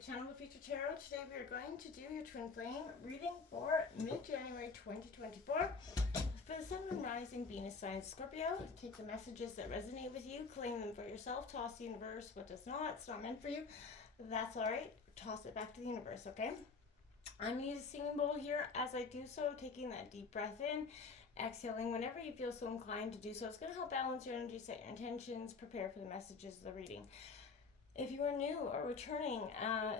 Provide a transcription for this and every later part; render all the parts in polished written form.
Channel of Future Tarot. Today we are going to do your twin flame reading for mid-January 2024 for the Sun, Moon, Rising, Venus signs Scorpio. Take the messages that resonate with you, claim them for yourself, toss the universe what does not. It's not meant for you. That's alright. Toss it back to the universe, okay? I'm going to use a singing bowl here as I do so, taking that deep breath in, exhaling whenever you feel so inclined to do so. It's going to help balance your energy, set your intentions, prepare for the messages of the reading. If you are new or returning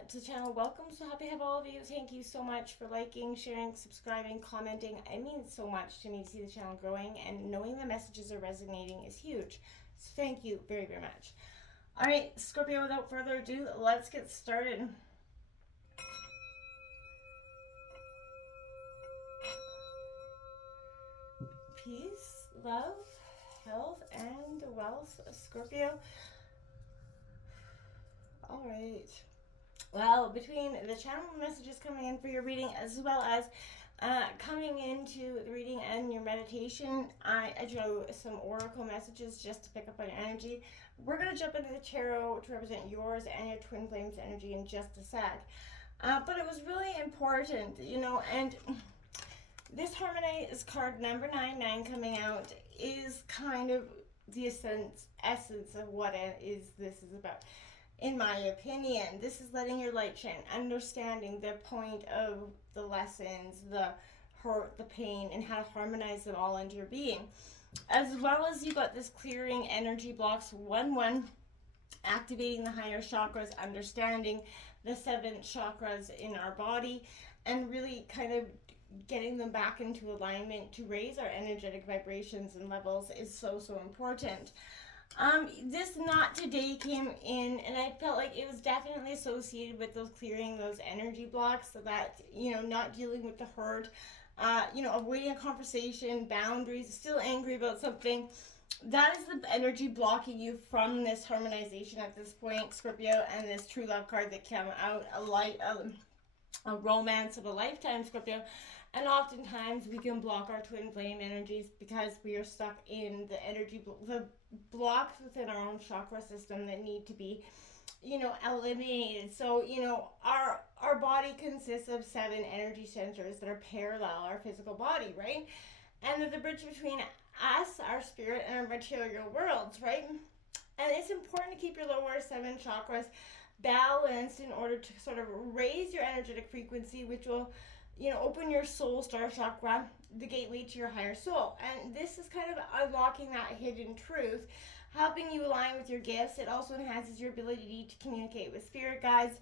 to the channel, welcome. So happy to have all of you. Thank you so much for liking, sharing, subscribing, commenting. It means so much to me to see the channel growing, and knowing the messages are resonating is huge. So thank you very, very much. All right, Scorpio, without further ado, let's get started. Peace, love, health, and wealth, Scorpio. All right. Well, between the channel messages coming in for your reading, as well as coming into the reading and your meditation, I drew some oracle messages just to pick up on your energy. We're going to jump into the tarot to represent yours and your twin flames energy in just a sec. But it was really important, you know, and this Harmonize card number 99 coming out is kind of the essence of what this is about. In my opinion, this is letting your light shine, understanding the point of the lessons, the hurt, the pain, and how to harmonize them all into your being. As well as you got this clearing energy blocks 1-1, activating the higher chakras, understanding the 7 chakras in our body, and really kind of getting them back into alignment to raise our energetic vibrations and levels is so important. This Not Today came in, and I felt like it was definitely associated with those clearing those energy blocks, so that, you know, not dealing with the hurt, you know, avoiding a conversation, boundaries, still angry about something. That is the energy blocking you from this harmonization at this point, Scorpio, and this true love card that came out, a romance of a lifetime, Scorpio. And oftentimes we can block our twin flame energies because we are stuck in the energy, the blocks within our own chakra system that need to be, you know, eliminated. So, you know, our body consists of 7 energy centers that are parallel our physical body, right? And they're the bridge between us, our spirit, and our material worlds, right? And it's important to keep your lower 7 chakras balanced in order to sort of raise your energetic frequency, which will, you know, open your soul star chakra, the gateway to your higher soul. And this is kind of unlocking that hidden truth, helping you align with your gifts. It also enhances your ability to communicate with spirit guides,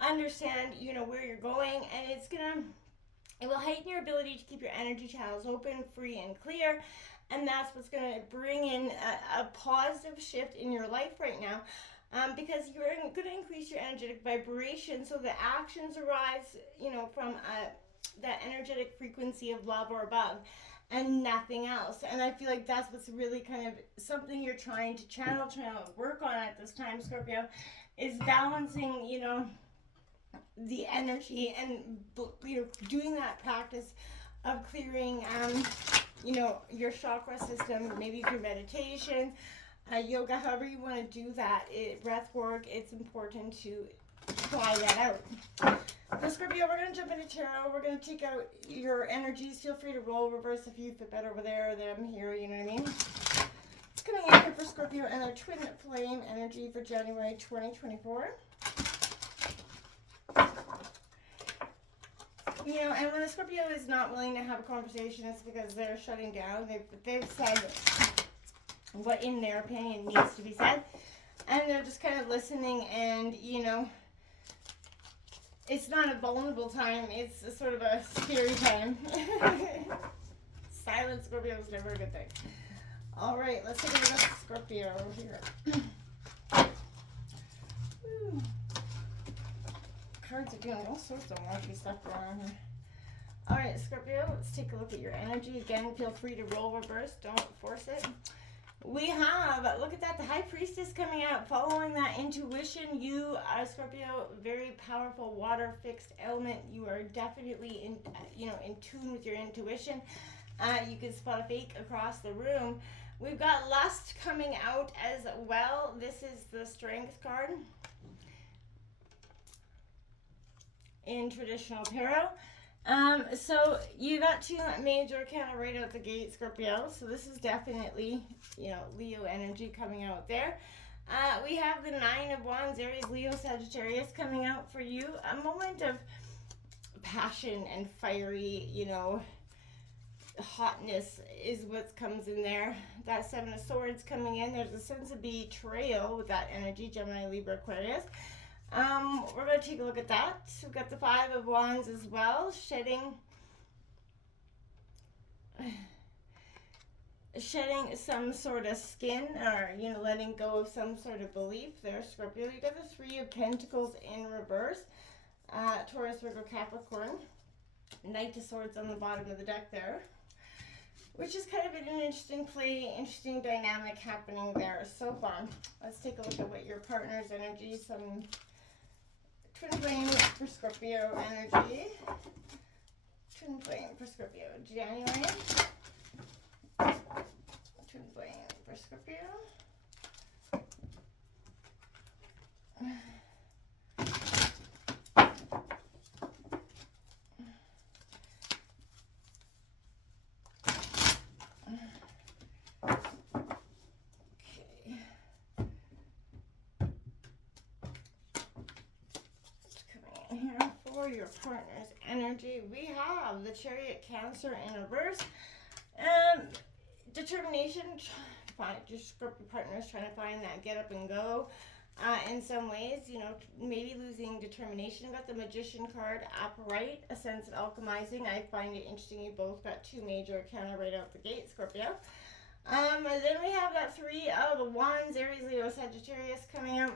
understand, you know, where you're going, and it will heighten your ability to keep your energy channels open, free, and clear. And that's what's going to bring in a positive shift in your life right now. Because you're going to increase your energetic vibration, so the actions arise, you know, from that energetic frequency of love or above, and nothing else. And I feel like that's what's really kind of something you're trying to channel, work on at this time, Scorpio, is balancing, you know, the energy, and, you know, doing that practice of clearing, you know, your chakra system, maybe through meditation, yoga, however you want to do that, breath work. It's important to try that out. So Scorpio, we're going to jump into tarot. We're going to take out your energies. Feel free to roll reverse if you fit better over there than here, you know what I mean? It's coming in here for Scorpio and their twin flame energy for January 2024. You know, and when a Scorpio is not willing to have a conversation, it's because they're shutting down. They've said what in their opinion needs to be said, and they're just kind of listening. And, you know, it's not a vulnerable time, it's a sort of a scary time. Silent Scorpio is never a good thing. All right, let's take a look at Scorpio here. Cards are doing all sorts of wonky stuff going on here. All right, Scorpio, let's take a look at your energy. Again, feel free to roll reverse, don't force it. We have, look at that, the High Priestess coming out, following that intuition. You are, Scorpio, very powerful water fixed element. You are definitely in, you know, in tune with your intuition. You can spot a fake across the room. We've got Lust coming out as well. This is the Strength card. in traditional tarot. So you got two major kind of right out the gate, Scorpio. So this is definitely, you know, Leo energy coming out there. We have the Nine of Wands, Aries, Leo, Sagittarius coming out for you. A moment of passion and fiery, you know, hotness is what comes in there. That Seven of Swords coming in. There's a sense of betrayal with that energy, Gemini, Libra, Aquarius. We're going to take a look at that. We've got the Five of Wands as well, shedding some sort of skin, or, you know, letting go of some sort of belief there, Scorpio. You got the Three of Pentacles in reverse, Taurus, Virgo, Capricorn. Knight of Swords on the bottom of the deck there, which is kind of an interesting play, interesting dynamic happening there so far. Let's take a look at what your partner's energy, some twin flame for Scorpio energy. Twin flame for Scorpio, January. Twin flame for Scorpio. Here for your partner's energy, we have the Chariot, Cancer in reverse. Determination, your Scorpio partner is trying to find that get up and go. In some ways, you know, maybe losing determination. Got the Magician card upright, a sense of alchemizing. I find it interesting you both got two major arcana right out the gate, Scorpio. And then we have that Three of Wands, Aries, Leo, Sagittarius coming out.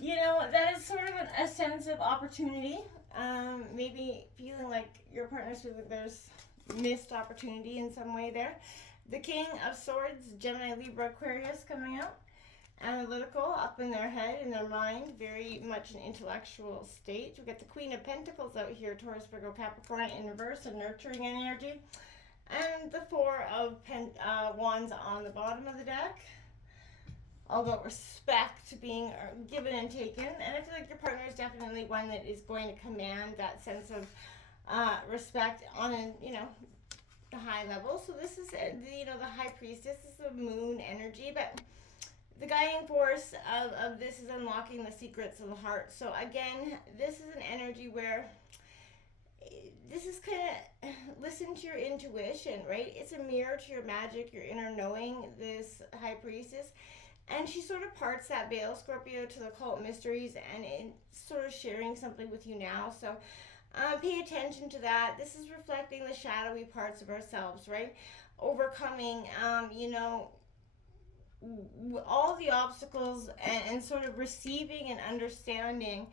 You know, that is sort of a sense of opportunity. Maybe feeling like your partner's feeling like there's missed opportunity in some way there. The King of Swords, Gemini, Libra, Aquarius coming out. Analytical, up in their head, in their mind, very much an intellectual state. We got the Queen of Pentacles out here, Taurus, Virgo, Capricorn in reverse, a nurturing energy. And the Four of Wands on the bottom of the deck. All about respect being given and taken, and I feel like your partner is definitely one that is going to command that sense of respect on a, you know, a high level. So this is, you know, the High Priestess is the moon energy, but the guiding force of this is unlocking the secrets of the heart. So again, this is an energy where this is kind of listen to your intuition, right? It's a mirror to your magic, your inner knowing, this High Priestess. And she sort of parts that veil, Scorpio, to the occult mysteries, and it's sort of sharing something with you now. So pay attention to that. This is reflecting the shadowy parts of ourselves, right? Overcoming, you know, all the obstacles, and sort of receiving and understanding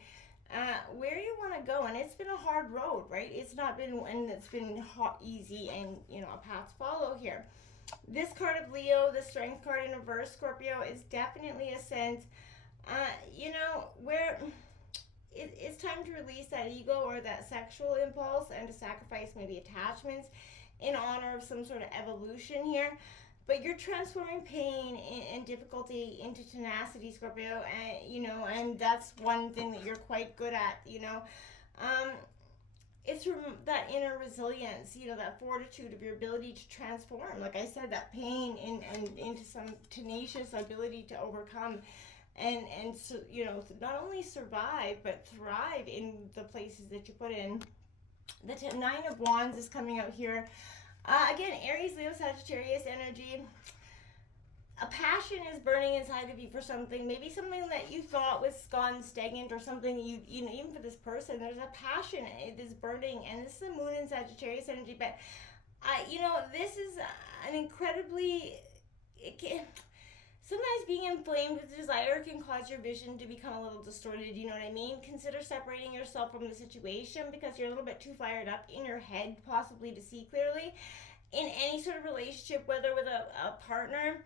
where you want to go. And it's been a hard road, right? It's not been, and it's been easy and, you know, a path to follow here. This card of Leo, the Strength card in reverse, Scorpio, is definitely a sense, you know, where it's time to release that ego or that sexual impulse and to sacrifice maybe attachments in honor of some sort of evolution here. But you're transforming pain and difficulty into tenacity, Scorpio, and, you know, and that's one thing that you're quite good at, you know. It's from that inner resilience, you know, that fortitude of your ability to transform. Like I said, that pain and into some tenacious ability to overcome and so, you know, not only survive, but thrive in the places that you put in. The Nine of Wands is coming out here. Again, Aries, Leo, Sagittarius energy. A passion is burning inside of you for something, maybe something that you thought was gone stagnant, or something that you know, even for this person, there's a passion, it is burning, and this is the Moon in Sagittarius energy. But you know, this is an incredibly, sometimes being inflamed with desire can cause your vision to become a little distorted, you know what I mean? Consider separating yourself from the situation because you're a little bit too fired up in your head, possibly, to see clearly. In any sort of relationship, whether with a partner,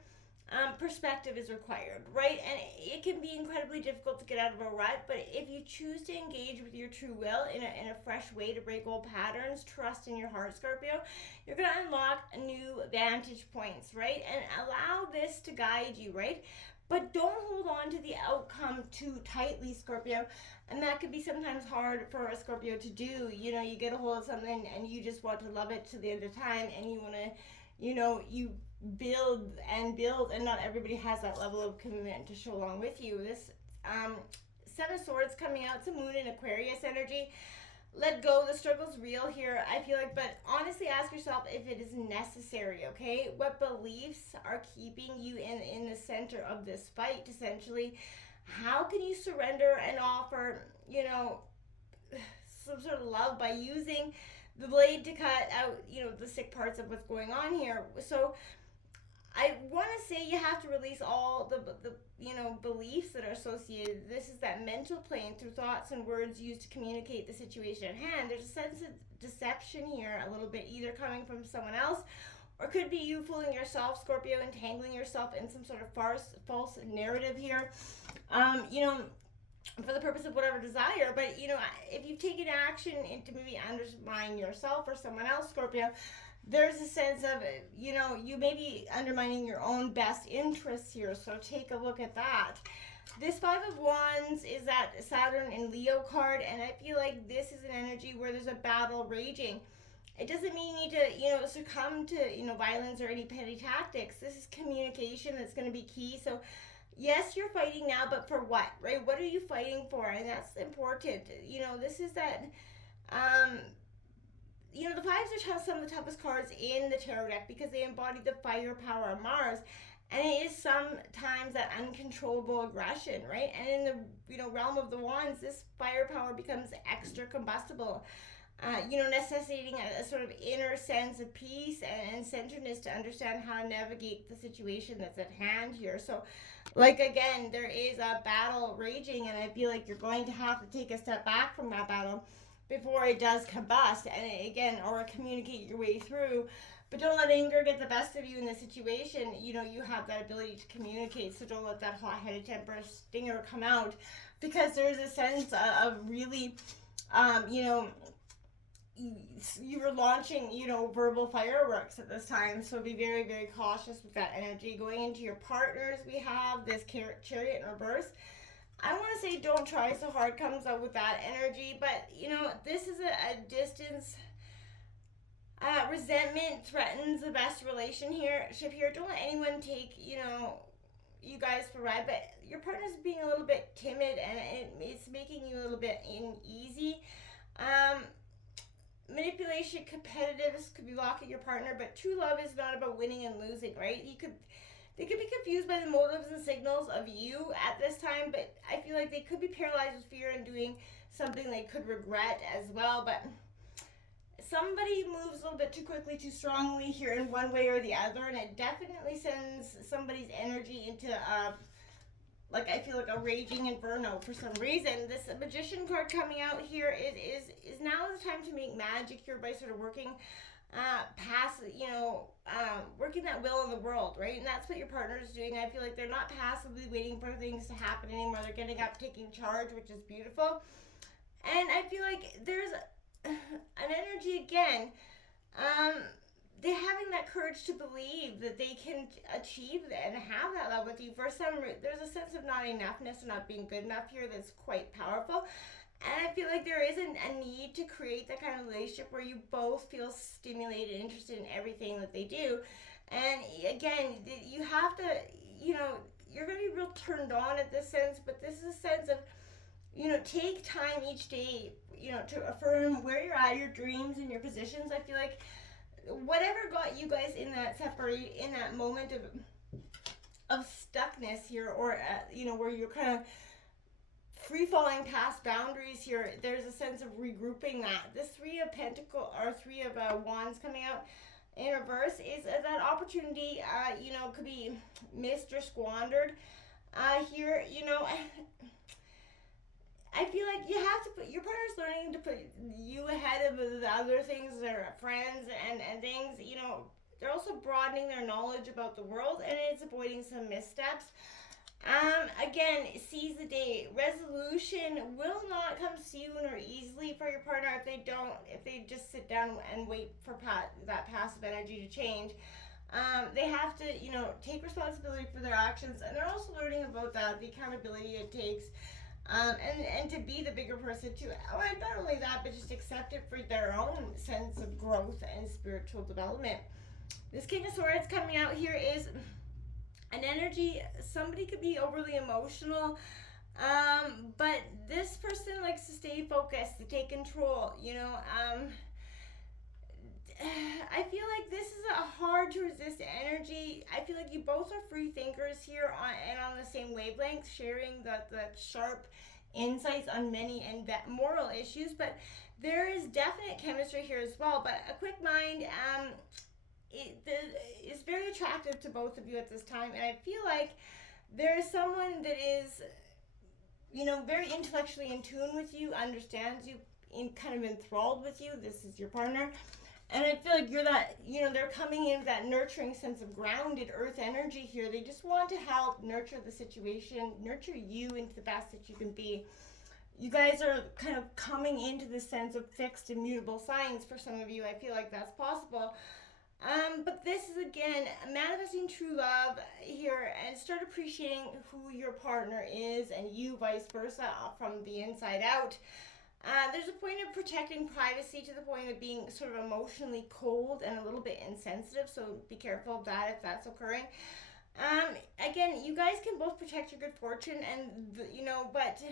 perspective is required, right? And it can be incredibly difficult to get out of a rut, but if you choose to engage with your true will in a fresh way to break old patterns, trust in your heart, Scorpio, you're going to unlock new vantage points, right? And allow this to guide you, right? But don't hold on to the outcome too tightly, Scorpio. And that could be sometimes hard for a Scorpio to do. You get a hold of something and you just want to love it to the end of time, and you want to, you build and build, and not everybody has that level of commitment to show along with you. This Seven of Swords coming out, it's a moon in Aquarius energy. Let go, the struggle's real here, I feel like, but honestly ask yourself if it is necessary, okay? What beliefs are keeping you in the center of this fight, essentially? How can you surrender and offer, some sort of love by using the blade to cut out, the sick parts of what's going on here? So I want to say you have to release all the beliefs that are associated. This is that mental plane through thoughts and words used to communicate the situation at hand. There's a sense of deception here, a little bit, either coming from someone else, or could be you fooling yourself, Scorpio, entangling yourself in some sort of false narrative here. For the purpose of whatever desire. But if you've taken action to maybe undermine yourself or someone else, Scorpio, there's a sense of, you may be undermining your own best interests here. So take a look at that. This Five of Wands is that Saturn and Leo card, and I feel like this is an energy where there's a battle raging. It doesn't mean you need to, succumb to, violence or any petty tactics. This is communication that's going to be key. So yes, you're fighting now, but for what, right? What are you fighting for? And that's important. This is that, the fives are some of the toughest cards in the tarot deck because they embody the firepower of Mars. And it is sometimes that uncontrollable aggression, right? And in the, realm of the wands, this firepower becomes extra combustible. Necessitating a sort of inner sense of peace and centeredness to understand how to navigate the situation that's at hand here. So, again, there is a battle raging, and I feel like you're going to have to take a step back from that battle before it does combust, and again, or communicate your way through. But don't let anger get the best of you in the situation. You have that ability to communicate, so don't let that hot-headed temper stinger come out, because there's a sense of really, you were launching, verbal fireworks at this time. So be very, very cautious with that energy. Going into your partners, we have this Chariot in reverse. I want to say don't try so hard comes out with that energy, but this is a distance. Resentment threatens the best relationship here. Don't let anyone take, you guys for a ride, but your partner's being a little bit timid, and it's making you a little bit uneasy. Manipulation, competitiveness could be locking your partner, but true love is not about winning and losing, right? They could be confused by the motives and signals of you at this time, but I feel like they could be paralyzed with fear and doing something they could regret as well. But somebody moves a little bit too quickly, too strongly here in one way or the other, and it definitely sends somebody's energy into I feel like a raging inferno for some reason. This Magician card coming out here is now the time to make magic here by sort of working past, working that will in the world, right? And that's what your partner is doing. I feel like they're not passively waiting for things to happen anymore. They're getting up, taking charge, which is beautiful. And I feel like there's an energy again. They're having that courage to believe that they can achieve and have that love with you. For some reason, there's a sense of not enoughness and not being good enough here that's quite powerful. And I feel like there is a need to create that kind of relationship where you both feel stimulated, interested in everything that they do. And again, you have to, you're going to be real turned on at this sense, but this is a sense of, take time each day, to affirm where you're at, your dreams and your positions. I feel like whatever got you guys in that moment of stuckness here, or where you're kind of free falling past boundaries here, there's a sense of regrouping that. This Three of Wands coming out in reverse is that opportunity, could be missed or squandered here. I feel like you have to put your partner's learning to put you ahead of the other things, their friends and things. They're also broadening their knowledge about the world, and it's avoiding some missteps. Again, seize the day. Resolution will not come soon or easily for your partner if they just sit down and wait for that passive energy to change. They have to, take responsibility for their actions, and they're also learning about that, the accountability it takes, and to be the bigger person too. And not only that, but just accept it for their own sense of growth and spiritual development. This King of Swords coming out here is an energy. Somebody could be overly emotional, but this person likes to stay focused, to take control. I feel like this is a hard to resist energy. I feel like you both are free thinkers here and on the same wavelength, sharing the sharp insights on many and moral issues. But there is definite chemistry here as well. But a quick mind is very attractive to both of you at this time. And I feel like there is someone that is, very intellectually in tune with you, understands you, kind of enthralled with you. This is your partner. And I feel like you're that, they're coming in with that nurturing sense of grounded earth energy here. They just want to help nurture the situation, nurture you into the best that you can be. You guys are kind of coming into this sense of fixed, immutable signs for some of you. I feel like that's possible. But this is, again, manifesting true love here, and start appreciating who your partner is, and you vice versa from the inside out. There's a point of protecting privacy to the point of being sort of emotionally cold and a little bit insensitive, so be careful of that if that's occurring. Again, you guys can both protect your good fortune, and but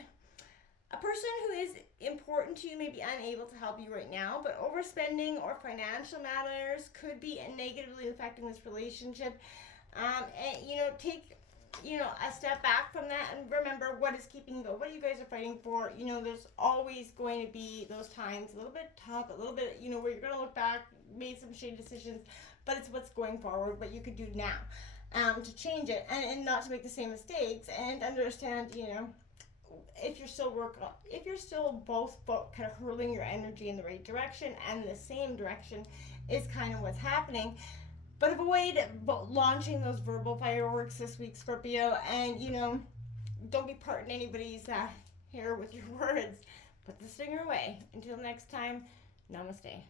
a person who is important to you may be unable to help you right now, but overspending or financial matters could be negatively affecting this relationship. And take a step back from that and remember what is keeping you, what you guys are fighting for. There's always going to be those times, a little bit tough, a little bit, where you're going to look back, made some shady decisions, but it's what's going forward, what you could do now to change it and not to make the same mistakes, and understand, if you're still both kind of hurling your energy in the right direction and the same direction is kind of what's happening. But avoid launching those verbal fireworks this week, Scorpio, and don't be parting anybody's hair with your words. Put the stinger away. Until next time, namaste.